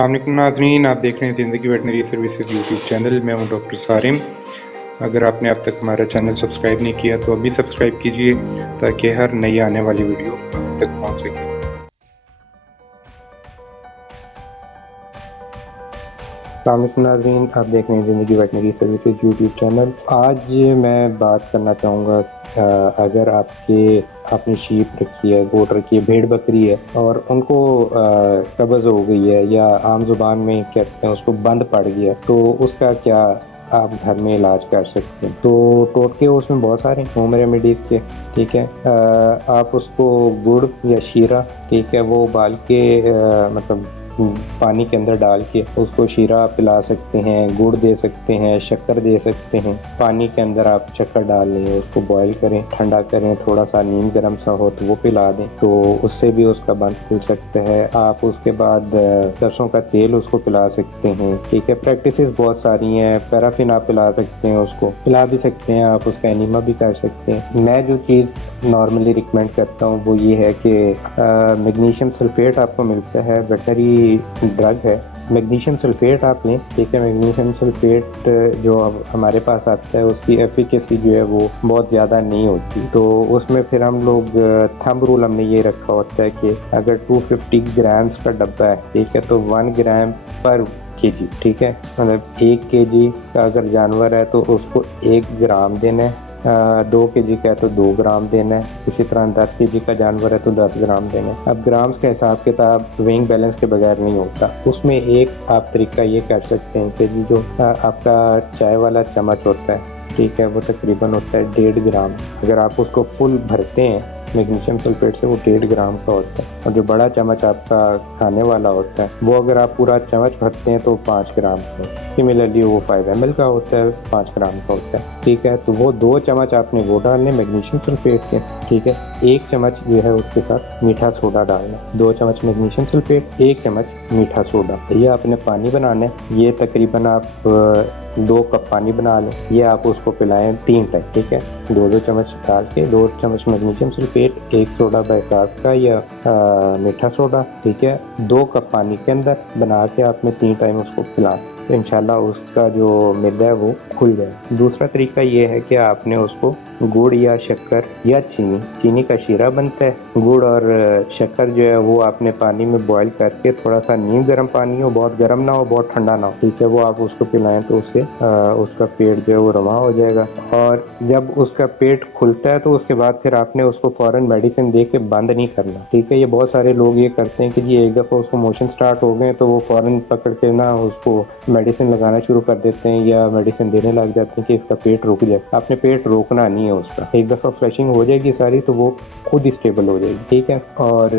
अस्सलामुअलैकुम नाज़रीन, आप देख रहे हैं ज़िंदगी वेटनरी सर्विसेज यूट्यूब चैनल। मैं हूं डॉक्टर सारिम। अगर आपने अब तक हमारा चैनल सब्सक्राइब नहीं किया तो अभी सब्सक्राइब कीजिए ताकि हर नई आने वाली वीडियो आप तक पहुंच सके। अस्सलामुअलैकुम नाज़रीन, आप देख रहे हैं ज़िंदगी वेटनरी सर्विसेज यूट्यूब चैनल। आज मैं बात करना चाहूँगा अगर आपने शीप रखी है, गोट रखी है, भेड़ बकरी है और उनको कब्ज़ हो गई है या आम ज़ुबान में कहते हैं उसको बंद पड़ गया, तो उसका क्या आप घर में इलाज कर सकते हैं। तो टोटके उसमें बहुत सारे होम रेमेडीज़ के, ठीक है। आप उसको गुड़ या शीरा, ठीक है, वो उबाल के मतलब पानी के अंदर डाल के उसको शीरा पिला सकते हैं, गुड़ दे सकते हैं, शक्कर दे सकते हैं। पानी के अंदर आप शक्कर डाल लें, उसको बॉईल करें, ठंडा करें, थोड़ा सा नीम गर्म सा हो तो वो पिला दें, तो उससे भी उसका बंद खुल सकता है। आप उसके बाद सरसों का तेल उसको पिला सकते हैं, ठीक है। प्रैक्टिसेस बहुत सारी हैं। पैराफिन आप पिला सकते हैं, उसको पिला भी सकते हैं, आप उसका एनीमा भी कर सकते हैं। मैं जो चीज़ नॉर्मली रिकमेंड करता हूँ वो ये है कि मैग्नीशियम सल्फेट आपको मिलता है, वेटनरी ड्रग है। मैग्नीशियम सल्फेट आप लें, ठीक है। मैग्नीशियम सल्फेट जो अब हमारे पास आता है उसकी एफिकेसी जो है वो बहुत ज़्यादा नहीं होती, तो उसमें फिर हम लोग थंब रूल हमने ये रखा होता है कि अगर 250 ग्राम्स का डब्बा है, ठीक है, तो 1 ग्राम पर केजी, ठीक है। मतलब 1 केजी का अगर जानवर है तो उसको 1 ग्राम देना है। 2 केजी का है तो 2 ग्राम देना है। इसी तरह 10 केजी का जानवर है तो 10 ग्राम देना है। अब ग्राम्स का हिसाब किताब वेइंग बैलेंस के बगैर नहीं होता। उसमें एक आप तरीका ये कर सकते हैं कि जो आपका चाय वाला चम्मच होता है, ठीक है, वो तकरीबन होता है 1.5 ग्राम। अगर आप उसको फुल भरते हैं मैग्नीशियम सल्फेट से, वो 1.5 ग्राम का होता है। और जो बड़ा चम्मच आपका खाने वाला होता है वो अगर आप पूरा चम्मच भरते हैं तो 5 ग्राम का। सिमिलरली वो 5 ml का होता है, 5 ग्राम का होता है, ठीक है। तो वो 2 चम्मच आपने वो डालने मैग्नीशियम सल्फेट के, ठीक है। 1 चम्मच जो है उसके साथ मीठा सोडा डालना। 2 चम्मच मैग्नीशियम सल्फेट, 1 चम्मच मीठा सोडा। ये आपने पानी बनाना है। ये तकरीबन आप 2 कप पानी बना लें। ये आप उसको पिलाएं 3 टाइम, ठीक है। 2-2 चम्मच डाल के 2 चम्मच मैग्नीशियम सल्फेट, 1 सोडा बाइकार्ब का या मीठा सोडा, ठीक है, 2 कप पानी के अंदर बना के आपने 3 टाइम उसको पिलाएं, तो इंशाल्लाह उसका जो मैदा है वो खुल जाए। दूसरा तरीका ये है कि आपने उसको गुड़ या शक्कर या चीनी का शीरा बनता है। गुड़ और शक्कर जो है वो आपने पानी में बॉईल करके, थोड़ा सा नीम गर्म पानी हो, बहुत गर्म ना हो, बहुत ठंडा ना हो, ठीक है, वो आप उसको पिलाएं तो उससे उसका पेट जो है वो रवा हो जाएगा। और जब उसका पेट खुलता है तो उसके बाद फिर आपने उसको फ़ौरन मेडिसिन दे के बंद नहीं करना, ठीक है। ये बहुत सारे लोग ये करते हैं कि जी एक दफ़ा उसको मोशन स्टार्ट हो गए तो वो फ़ौरन पकड़ के ना उसको मेडिसिन लगाना शुरू कर देते हैं या मेडिसिन देने लग जाते हैं कि इसका पेट रुक जाए। आपने पेट रोकना नहीं है उसका। एक दफ़ा फ्लशिंग हो जाएगी सारी तो वो खुद ही स्टेबल हो जाएगी, ठीक है। और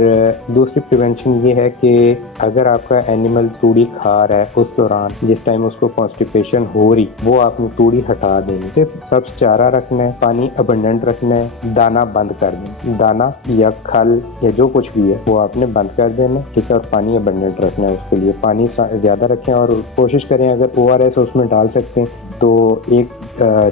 दूसरी प्रिवेंशन ये है कि अगर आपका एनिमल तूड़ी खा रहा है उस दौरान, जिस टाइम उसको कॉन्स्टिपेशन हो रही, वो आपने तूड़ी हटा देनी। सिर्फ सब्ज चारा रखना है, पानी अबंडेंट रखना है, दाना बंद कर देना। दाना या खल या जो कुछ भी है वो आपने बंद कर देना, ठीक है। और पानी अबंडेंट रखना है। उसके लिए पानी ज़्यादा रखें और कोशिश करें अगर ORS उसमें डाल सकते हैं तो एक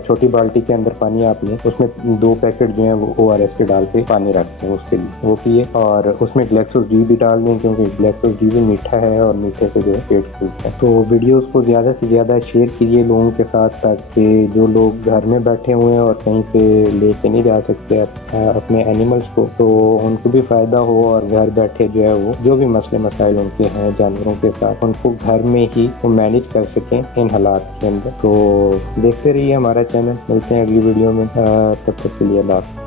छोटी बाल्टी के अंदर पानी आप लें, उसमें 2 पैकेट जो है वो ORS के डाल के पानी रखते हैं उसके लिए, वो पिए। और उसमें ग्लैक्सोस डी भी डाल दें क्योंकि ग्लैक्सोस डी भी मीठा है और मीठे से जो है पेट खुलता है। तो वीडियोस को ज़्यादा से ज़्यादा शेयर कीजिए लोगों के साथ, ताकि जो लोग घर में बैठे हुए हैं और कहीं पे लेके नहीं जा सकते अपने एनिमल्स को, तो उनको भी फ़ायदा हो और घर बैठे जो है वो जो भी मसले मसाइल उनके हैं जानवरों के साथ, उनको घर में ही वो मैनेज कर सकें इन हालात के अंदर। तो देखते रहिए हमारा चैनल। मिलते हैं अगली वीडियो में, तब तक के लिए अल्लाह।